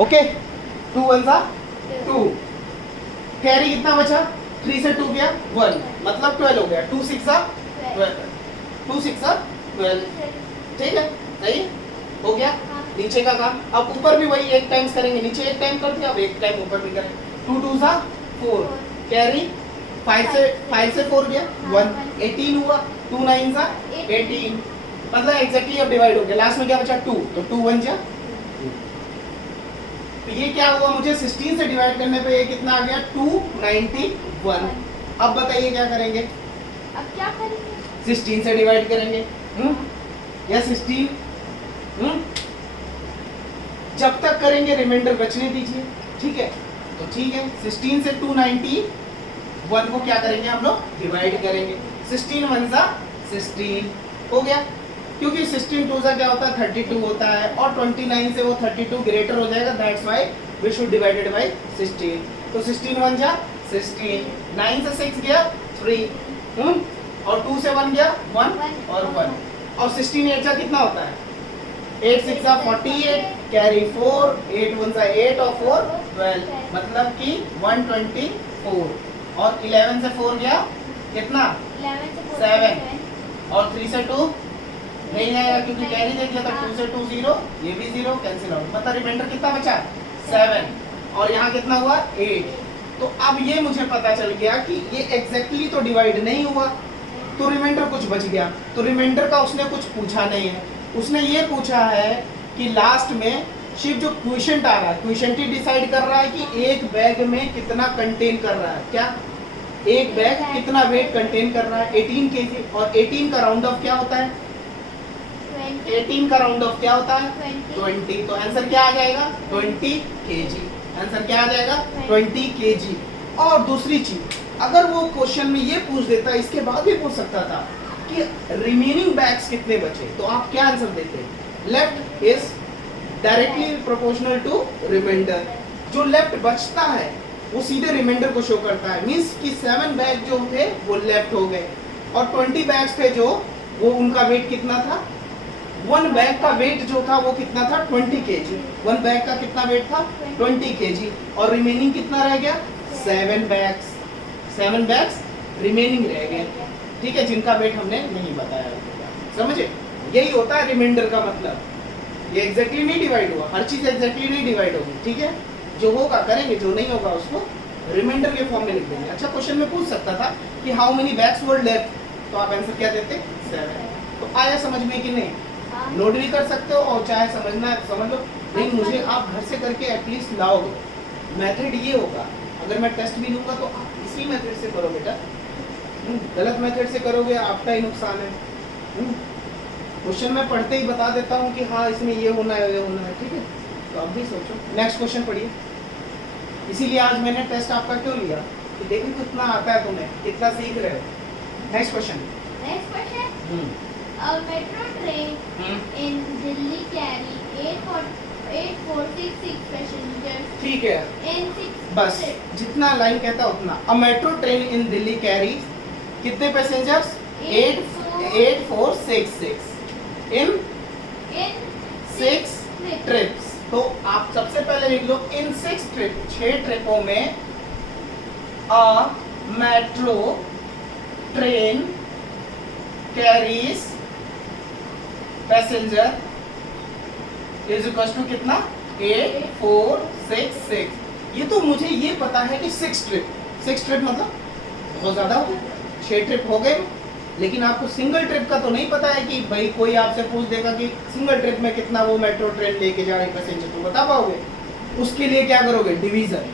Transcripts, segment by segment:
Okay, 2 1 सा 2, carry कितना बचा, 3 से 2 गया 1, मतलब 12 हो गया, 2 6 सा 12, 2 6 सा 12, ठीक है, सही है, हो गया। नीचे का काम, अब ऊपर भी वही एक टाइम्स करेंगे, नीचे एक टाइम कर दिया, अब एक टाइम ऊपर भी करें, 2 2 सा 4, कैरी 5 से 4 गया 1, 18 हुआ, 2 9 सा 18, मतलब एग्जैक्टली अब डिवाइड हो गया, लास्ट में क्या बचा 2, तो 2 1 जा, तो ये क्या हुआ, मुझे 16 से डिवाइड करने पे ये कितना आ गया 291। अब बताइए क्या करेंगे, अब क्या करेंगे, 16 से डिवाइड करेंगे, या 16, जब तक करेंगे रिमाइंडर बचने दीजिए, ठीक है, तो ठीक है, 16 से 291 को क्या करेंगे हम लोग, डिवाइड करेंगे, 16 1 सा 16 हो गया, क्योंकि 16 2 सा क्या होता है 32 होता है, और 29 से वो 32 ग्रेटर हो जाएगा, that's why we should divided by 16, तो 16 1 जा 16, 9 से 6 गया 3, और 2 से 1 गया 1 और 1, और 16 8 जा कितना होता है, 8 6 सा 48, कैरी 4, 8 1 सा 8 और 4 12, मतलब कि 124, और 11 से 4 गया कितना 7, और 3 से 2 नहीं आएगा क्योंकि कैरी दे दिया था, 2 से 2 0, ये भी 0 कैंसिल आउट, मतलब रिमाइंडर कितना बचा 7, और यहाँ कितना हुआ 8, तो अब ये मुझे पता चल गया कि ये एग्जैक्टली तो डिवाइड नहीं हुआ, तो रिमाइंडर कुछ बच गया, तो रिमाइंडर का उसने कुछ पूछा नहीं है, उसने ये पूछा है कि लास्ट में सिर्फ जो क्वोशिएंट आ रहा है, क्वोशिएंट ही डिसाइड कर रहा है कि एक बैग में कितना कंटेन कर रहा है, क्या एक बैग कितना वेट कंटेन कर रहा है, 18 केजी, और 18 का राउंड ऑफ क्या होता है, 18 का राउंड ऑफ क्या होता है 20, तो आंसर क्या आ जाएगा 20 केजी, आंसर क्या आ जाएगा 20 केजी। और दूसरी चीज, अगर वो क्वेश्चन में ये पूछ देता, इसके बाद भी पूछ सकता था कि रिमेनिंग बैग्स कितने बचे, तो आप क्या आंसर देते, left is directly proportional to reminder, जो लेफ्ट बचता है वो सीधे रिमाइंडर को शो करता है, मींस कि 7 बैग जो थे वो लेफ्ट हो गए, और 20 बैग्स थे जो वो उनका वेट कितना था, 1 बैग का वेट जो था वो कितना था 20 केजी, 1 बैग का कितना वेट था 20 केजी, और रिमेनिंग कितना रह गया 7 बैग्स, 7 बैग्स रिमेनिंग रह गए, ठीक है, जिनका वेट हमने नहीं बताया, समझे, यही होता है रिमाइंडर का मतलब, ये एग्जैक्टली नहीं डिवाइड हुआ, हर चीज एग्जैक्टली नहीं डिवाइड होगी, ठीक है, जो होगा करेंगे, जो नहीं होगा उसको रिमाइंडर के फॉर्म में लिख देंगे। अच्छा, क्वेश्चन में पूछ सकता था कि how many bags were left, तो आप आंसर क्या देते 7, तो आया समझ में कि नहीं, नोट भी कर सकते हो और चाहे समझना है समझ लो, लेकिन मुझे आप घर से करके एटलीस्ट लाओगे, मेथड ये होगा, अगर मैं टेस्ट भी लूँगा तो आप इसी मेथड से करो बेटा, गलत मेथड से करोगे आपका ही नुकसान है, क्वेश्चन में पढ़ते ही बता देता हूँ कि हाँ इसमें ये होना है, ये होना है, ठीक है, तो अब भी सोचो, नेक्स्ट क्वेश्चन पढ़िए, इसीलिए आज मैंने टेस्ट आपका क्यों लिया कि देखो कितना आता है तुम्हें, कितना सीख रहे हो। Next question, A metro train in Delhi carry 8466 passengers. ठीक है, In 6 बस जितना लाइन कहता है उतना, a metro train in Delhi carry कितने पैसेंजर्स 8466 इन 6 ट्रिप्स, तो आप सबसे पहले लिख लो इन 6 ट्रिपों में a metro train carries passenger is equal to कितना 8466, ये तो मुझे ये पता है कि 6 ट्रिप मतलब बहुत ज्यादा हो गए, 6 ट्रिप हो गए, लेकिन आपको सिंगल ट्रिप का तो नहीं पता है कि भाई कोई आपसे पूछ देगा कि सिंगल ट्रिप में कितना वो मेट्रो ट्रेन लेके जा रही पैसेंजर, तो बता पाओगे, उसके लिए क्या करोगे डिवीजन,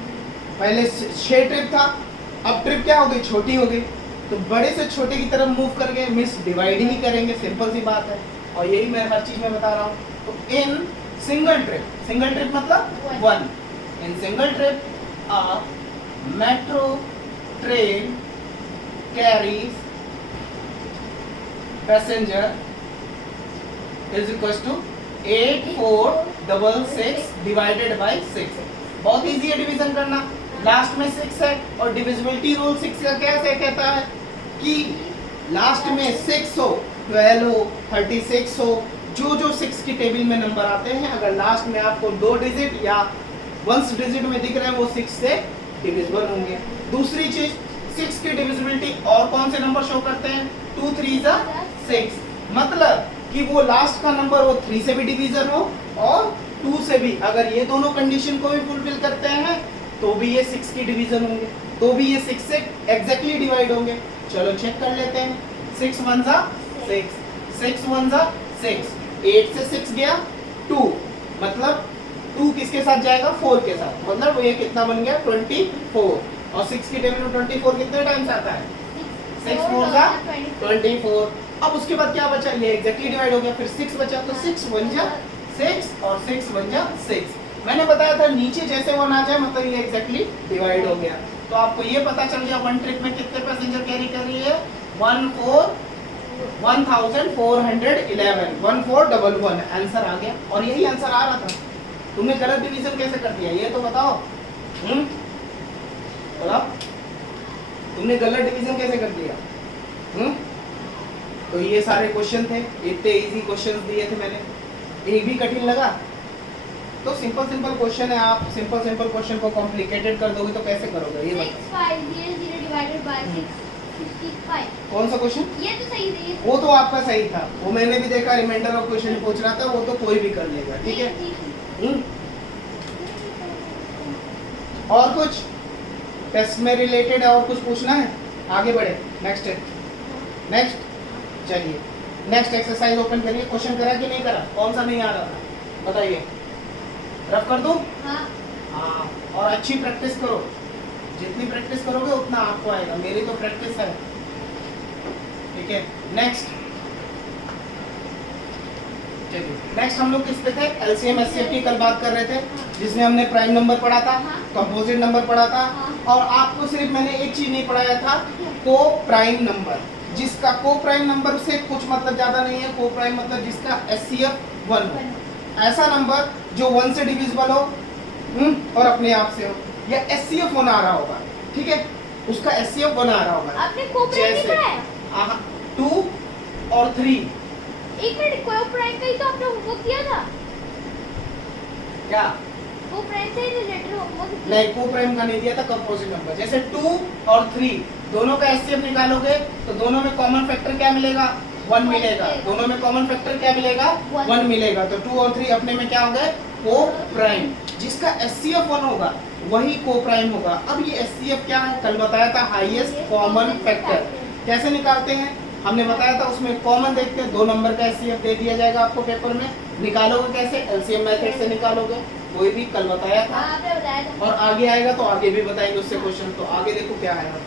पहले 6 ट्रिप था, अब ट्रिप क्या हो गई छोटी हो गई, तो बड़े से छोटे की तरफ मूव करके मिस डिवाइड ही करेंगे, सिंपल सी बात है, और यही मैं हर चीज में बता रहा हूँ। तो इन सिंगल ट्रिप मतलब 1, in single trip a metro train carries passenger is equal to 8466 divided by 6, बहुत इजी है डिवीजन करना, लास्ट में 6 है और डिविजिबिलिटी रूल 6 का कैसे कहता है कि लास्ट में 6 हो, 12 हो, 36 हो, जो 6 की टेबल में नंबर आते हैं, अगर लास्ट में आपको 2 डिजिट या वंस डिजिट में दिख रहे हैं वो 6 से डिविजिबल होंगे। दूसरी चीज 6 की डिविजिबिलिटी और कौन से नंबर शो करते हैं? 2 3 6, मतलब कि वो लास्ट का नंबर वो 3 से भी डिवीजन हो और 2 से भी, अगर ये दोनों कंडीशन को भी फुलफिल करते हैं तो भी ये 6 की डिवीजन होंगे, तो भी ये 6 से एग्जैक्टली डिवाइड होंगे। चलो चेक कर लेते हैं। 6 1 6, 6 1 6, 8 से 6 गया 2, मतलब 2 किसके साथ जाएगा? 4 के साथ, मतलब ये कितना बन गया? 24। और 6 की टेबल में 24 कितने टाइम्स आता है? 6 4 24। अब उसके बाद क्या बचा? ये एग्जैक्टली डिवाइड हो गया। फिर 6 बचा, तो 6 1 6 और 6 1 6। मैंने बताया था नीचे जैसे 1 आ जाए मतलब ये एग्जैक्टली डिवाइड हो गया। तो आपको ये पता चल गया वन ट्रिप में कितने पैसेंजर कैरी कर रही है? 1411 1411 आंसर आ गया। और यही आंसर आ रहा था। तुमने गलत डिवीजन कैसे कर दिया ये तो बताओ। बताओ तुमने गलत डिवीजन कैसे कर दिया? तो ये सारे क्वेश्चन थे, इतने इजी क्वेश्चंस दिए थे मैंने, एक भी कठिन लगा? तो सिंपल क्वेश्चन है, आप सिंपल क्वेश्चन को कॉम्प्लिकेटेड कर दोगे तो कैसे करोगे ये बताओ। 6500 डिवाइडेड बाय 665। कौन सा क्वेश्चन? ये तो सही है। वो तो आपका सही था, वो मैंने भी देखा, रिमाइंडर ऑफ क्वेश्चन पूछ रहा था, वो तो कोई भी कर लेगा, ठीक है। और कुछ टेस्ट में रिलेटेड और कुछ पूछना है? आगे बढ़े, नेक्स्ट चलिए नेक्स्ट एक्सरसाइज ओपन करिए। क्वेश्चन करा कि नहीं करा? कौन सा नहीं आ रहा था बताइए? रफ कर दूं? हाँ, और अच्छी प्रैक्टिस करो, जितनी प्रैक्टिस करोगे उतना आपको आएगा। मेरी तो प्रैक्टिस है, ठीक है। नेक्स्ट हम लोग किस पे थे? एलसीएम एचसीएफ की कल बात कर रहे थे, जिसमें हमने प्राइम नंबर पढ़ा था, कंपोजिट नंबर पढ़ा था, और आपको सिर्फ मैंने एक चीज नहीं पढ़ाया था, को प्राइम नंबर, जिसका को प्राइम नंबर से कुछ मतलब ज्यादा नहीं है। को प्राइम मतलब जिसका एचसीएफ 1 हो, ऐसा नंबर जो 1 से डिविजिबल हो और अपने आप से हो, या एचसीएफ 1 आ रहा होगा, ठीक है, उसका एचसीएफ 1 आ रहा होगा। आपने को प्राइम लिखा है? 2 और 3। एक मिनट, को प्राइम का ही तो आपने होमवर्क किया था क्या? को प्राइम से रिलेटेड होमवर्क नहीं, को प्राइम का नहीं दिया था, कंपोजिट नंबर। जैसे 2 और 3 दोनों का एचसीएफ निकालोगे तो दोनों में कॉमन फैक्टर क्या मिलेगा? 1 मिलेगा। दोनों में कॉमन फैक्टर क्या मिलेगा? 1 मिलेगा। तो 2 और 3 अपने में क्या हो गए? को प्राइम। जिसका एचसीएफ 1 होगा वही को प्राइम होगा। अब ये एचसीएफ क्या है? कल बताया था, हाईएस्ट कॉमन फैक्टर। कैसे निकालते हैं? हमने बताया था, उसमें कॉमन देखते हैं, 2 नंबर का एचसीएफ दे दिया जाएगा आपको पेपर में। निकालोगे कैसे? एलसीएम मेथड से निकालोगे, वो भी कल बताया था। आपने बताया था। और आगे आएगा तो आगे भी बताएंगे उससे क्वेश्चन। तो आगे देखो क्या आएगा।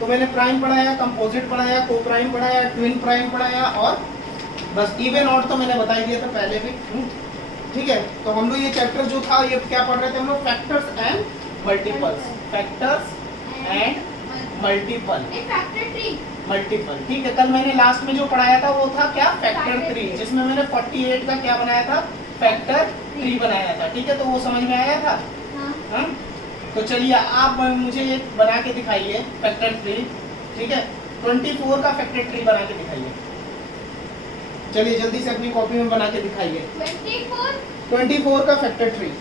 तो मैंने प्राइम पढ़ाया, कंपोजिट पढ़ाया, को प्राइम पढ़ाया, ट्विन प्राइम पढ़ाया, और बस इवन ऑड तो मैंने बता ही दिया था पहले भी, ठीक है। तो हम लोग ये चैप्टर जो था ये क्या पढ़ रहे थे हम लोग? Factors and multiples. Factors and multiple, multiple, ठीक है। कल मैंने लास्ट में जो पढ़ाया था वो था क्या? फैक्टर 3, जिसमें मैंने 48 का क्या बनाया था? फैक्टर 3 बनाया था, ठीक है। तो वो समझ में आया था? हाँ। तो चलिए आप मुझे ये बना के दिखाइए फैक्टर 3, ठीक है। 24 का फैक्टर 3 बना के दिखाइए। चलिए जल्दी से अपनी कॉपी में बना के दिखाइए। 24 का फैक्टर 3।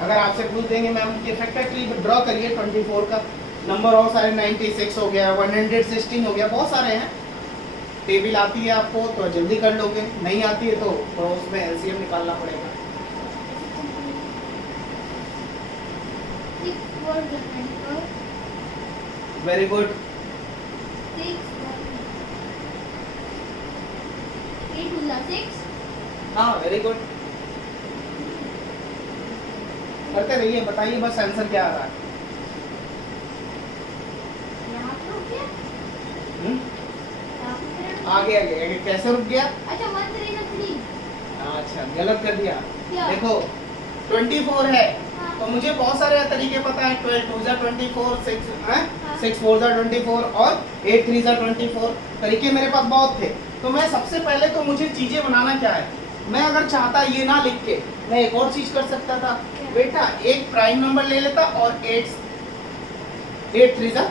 अगर आपसे पूछ देंगे मैम कि फैक्टर 3 ड्रॉ करिए 24 का, नंबर और सारे 96 हो गया, 116 हो गया, बहुत सारे हैं। टेबल आती है आपको तो जल्दी कर लोगे, नहीं आती है तो उसमें एलसीएम निकालना पड़ेगा। Very good. 6 हाँ वेरी गुड, करते रहिए, बताइए बस आंसर क्या आ रहा है। आगे आगे आगे कैसे रुक गया? अच्छा 1 अच्छा गलत कर दिया। क्या? देखो 24 है, हाँ। तो मुझे बहुत सारे तरीके पता है। 12 2 जा 24, 6 4 जा 24 और 8 3 जा 24। तरीके मेरे पास बहुत थे। तो मैं सबसे पहले तो मुझे चीजें बनाना क्या है, मैं अगर चाहता ये ना लिख के मैं एक और चीज कर सकता था बेटा, एक प्राइम नंबर ले लेता और 8 3 जा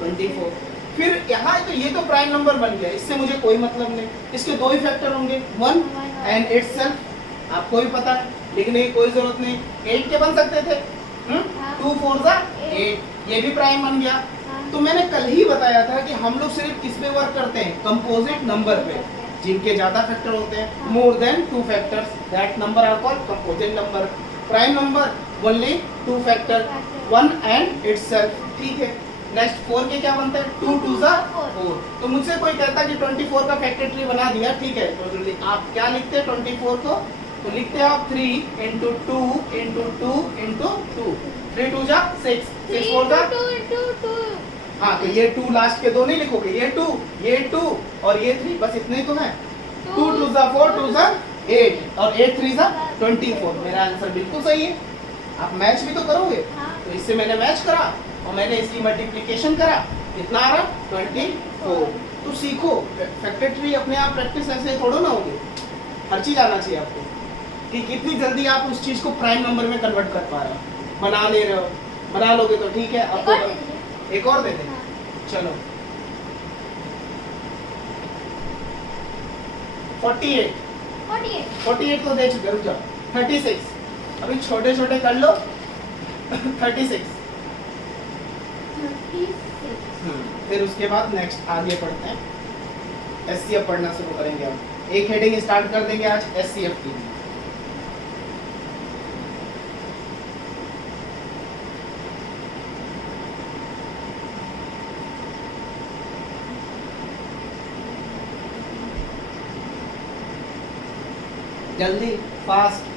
24। फिर यहाँ तो ये तो प्राइम नंबर बन गया, इससे मुझे कोई मतलब नहीं। इसके दो ही फैक्टर होंगे, 1 एंड इटसेल्फ, आपको भी पता है, लिखने की कोई जरूरत नहीं। 8 के बन सकते थे, हाँ। 2 4 जा 8, ये भी प्राइम बन गया। हाँ। तो मैंने कल ही बताया था कि हम लोग सिर्फ किस पे वर्क करते हैं, कंपोजिट नंबर पे, जिनके ज्यादा फैक्टर होते हैं, हाँ। More than 2 factors, that number are called composite number. Prime number only 2 factor, 1 and itself, ठीक है। नेक्स्ट 4 के क्या बनता है, 2 2 जा 4। तो मुझसे कोई कहता कि 24 का फैक्टर ट्री बना दिया, ठीक है, तो आप क्या लिखते हैं 24 को, तो लिखते हैं आप 3 into 2 into 2 into 2, 3 2 जा 6, 6 4 जा, 2 into 2 हाँ तो ये 2 लास्ट के दो नहीं लिखोगे, ये 2 और ये 3, बस इतने ही तो है। 2 2 जा 4, 2 जा 8 और 8 3 जा 24। मेरा आंसर बिल्कुल सही है। आप मैच भी तो करोगे, हाँ। तो इससे मैंने मैच करा और मैंने इसकी मल्टीप्लिकेशन करा, कितना आ रहा 24। तो सीखो, फैक्टर ट्री अपने आप प्रैक्टिस ऐसे थोड़ा ना होगी, हर चीज आना चाहिए आपको कि कितनी जल्दी आप उस चीज को प्राइम नंबर में कन्वर्ट कर पा रहे हो, बना ले रहे हो। बना लोगे तो ठीक है। अब तो एक और दे दे, चलो 48 48 तो दे चुके, रुक जाओ। 36 अभी छोटे छोटे कर लो। 36 फिर उसके बाद नेक्स्ट आगे पढ़ते हैं, एचसीएफ पढ़ना शुरू करेंगे। हम एक हेडिंग स्टार्ट कर देंगे आज एचसीएफ की। जल्दी फास्ट,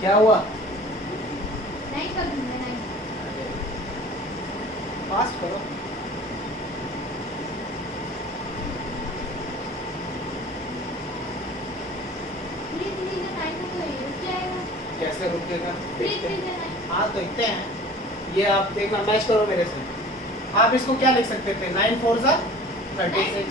क्या हुआ, फास्ट करो। कैसे रुकेगा, देखते हैं। हाँ तो इतने हैं, ये आप देखना, मैच करो मेरे से। आप इसको क्या लिख सकते थे, 9 4 जा 36,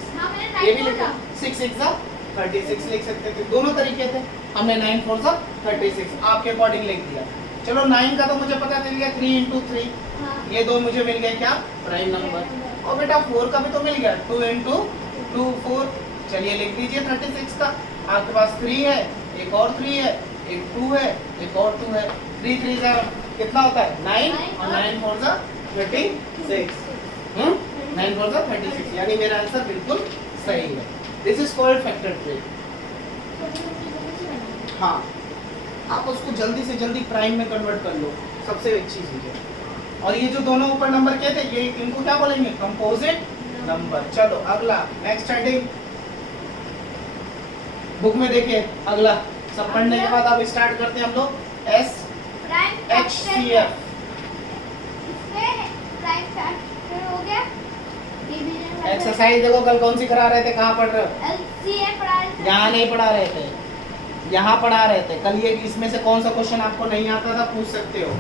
ये भी लिखो, 6 6 जा 36 लिख सकते थे। दोनों तरीके थे, हमने 9 4 जा 36 आपके अकॉर्डिंग लिख दिया। चलो 9 का तो मुझे पता चल गया, 3 into 3, ये दो मुझे मिल गए क्या, प्राइम नंबर। और बेटा 4 का भी तो मिल गया, 2 into 2 4। चलिए लिख दीजिए 36 का। आपके पास 3 है, एक और 3 है, एक 2 है, एक और 2 है, 3 3 जा कितना होता है 9 और 9 4 जा 36। 9 4 जा 36, यानी मेरा आंसर बिल्कुल सही है। This is called factor tree. हाँ, आप उसको जल्दी से जल्दी प्राइम में कन्वर्ट कर लो, सबसे अच्छी चीज है। और ये जो दोनों ऊपर नंबर के थे, ये इनको क्या बोलेंगे, कंपोजिट नंबर। चलो अगला नेक्स्ट हेडिंग बुक में देखिए, अगला सब पढ़ने के बाद अब स्टार्ट करते हैं हम लोग S H C F. Exercise देखो कल कौन सी करा रहे थे, कहाँ पढ़ रहे हो, यहाँ नहीं पढ़ा रहे थे, यहाँ पढ़ा रहे थे कल। ये इसमें से कौन सा क्वेश्चन आपको नहीं आता था, पूछ सकते हो।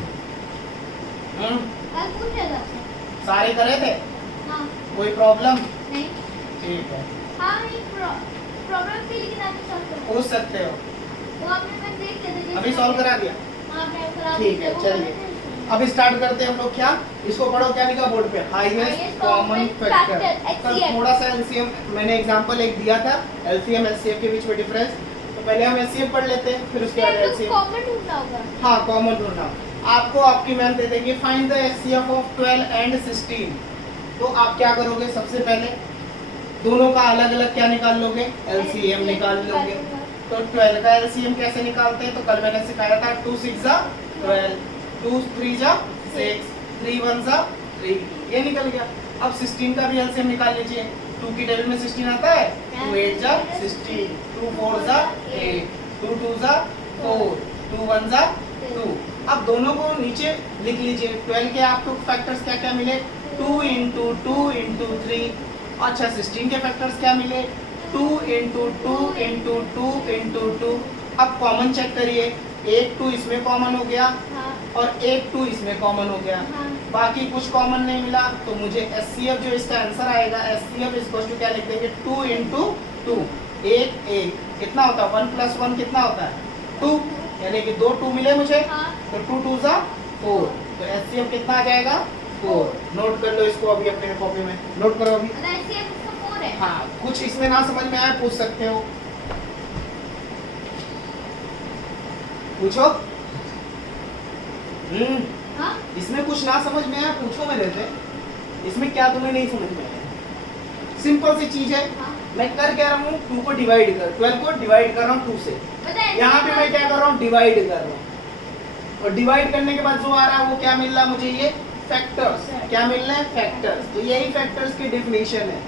सारे करे थे, कोई प्रॉब्लम नहीं, ठीक है, प्रॉब्लम थी लेकिन आप सॉल्व कर पूछ सकते हो। वो आपने मैं देख लेते थे, अभी सॉल्व करा दिया, ठीक है। चलिए अब स्टार्ट करते हैं हम लोग। क्या इसको पढ़ो, क्या लिखा बोर्ड पे, हाईएस्ट कॉमन फैक्टर। कल थोड़ा सा एलसीएम मैंने एग्जांपल एक दिया था, एलसीएम एचसीएफ के बीच में डिफरेंस। तो पहले हम एचसीएफ पढ़ लेते हैं, फिर उसके बाद एलसीएम। कॉमन ढूंढना होगा। हाँ कॉमन ढूंढना। आपको आपकी मैम दे देंगे find the HCF of 12 and 16। तो आप क्या करोगे, सबसे पहले दोनों का अलग अलग क्या निकाल लोगे, एलसीएम निकाल लोगे। तो 12 का एलसीएम कैसे निकालते हैं, तो कल मैंने सिखाया था, 2 6 जा 12, 2 3 जा 6, 3 1 जा 3, ये निकल गया। अब 16 का भी एलसीएम निकाल लीजिए। 2 की टेबल में 16 आता है, 2 8 जा 16, 2 4 जा 8, 2 2 जा 4, 2 1 जा 2। अब दोनों को नीचे लिख लीजिए। 12 के आपको फैक्टर्स क्या क्या मिले, 2 into 2 into 3। अच्छा 16 के फैक्टर्स क्या मिले, 2 into two into two into two. अब कॉमन चेक करिए, एक 2 इसमें कॉमन हो गया हाँ और एक 2 इसमें कॉमन हो गया, हाँ बाकी कुछ कॉमन नहीं मिला, तो मुझे एचसीएफ जो इसका आंसर आएगा, एचसीएफ इक्वल टू क्या लिख देंगे, 2 इंटू टू, एक एक कितना होता है, 1 प्लस 1 कितना होता है 2, यानी कि 2 2 मिले मुझे, हाँ तो 2 2 सा 4, तो एचसीएफ कितना आ जाएगा 4। नोट कर लो इसको अभी अपने कॉपी में, नोट करो अभी। और ऐसे इसका 4 है। हाँ, कुछ इसमें ना समझ में आया पूछ सकते हो, पूछो। हाँ इसमें कुछ ना समझ में आया पूछो मेरे से, इसमें क्या तुम्हें नहीं समझ में आया, सिंपल सी चीज है। हाँ मैं कर क्या रहा हूँ, 2 को डिवाइड कर, 12 को डिवाइड कर रहा हूँ 2 से, पता है यहाँ पे मैं क्या कर रहा हूँ, डिवाइड कर रहा हूँ, और डिवाइड करने के बाद जो आ रहा है वो क्या मिल रहा है मुझे, ये फैक्टर्स। क्या मिल रहा है, फैक्टर्स। तो यही फैक्टर्स की डेफिनेशन है,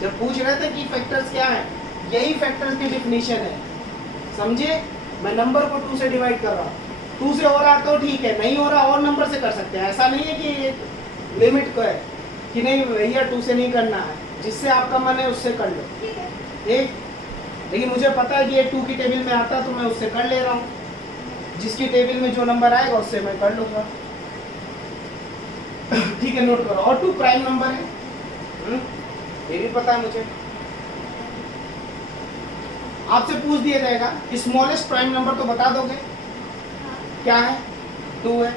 जब पूछ रहे थे कि फैक्टर्स क्या है, यही फैक्टर्स की डेफिनेशन है, समझे। मैं नंबर को 2 से डिवाइड कर रहा हूँ, 2 से हो रहा तो ठीक है, नहीं हो रहा और नंबर से कर सकते हैं, ऐसा नहीं है कि एक लिमिट को है कि नहीं भैया 2 से नहीं करना है, जिससे आपका मन है उससे कर लो, ठीक है। ठीक। लेकिन मुझे पता है कि ये 2 की टेबल में आता तो मैं उससे कर ले रहा हूँ, जिसकी टेबल में जो नंबर आएगा उससे मैं कर लूँगा, ठीक है। नोट करो, और 2 प्राइम नंबर है, ये भी पता है मुझे। आपसे पूछ दिया जाएगा स्मॉलेस्ट प्राइम नंबर तो बता दोगे, हाँ क्या है, 2 है,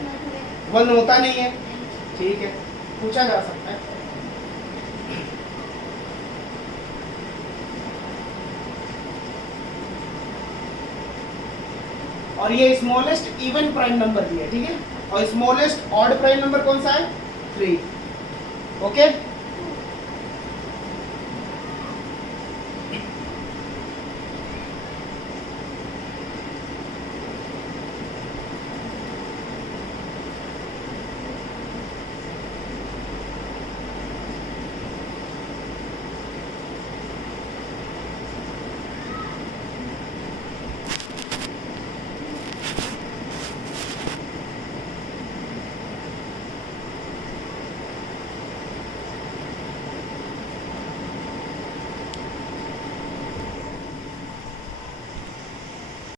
1 होता नहीं है, ठीक है, पूछा जा सकता है। और ये स्मॉलेस्ट इवन प्राइम नंबर भी है, ठीक है। और स्मॉलेस्ट ऑड प्राइम नंबर कौन सा है, 3, ओके।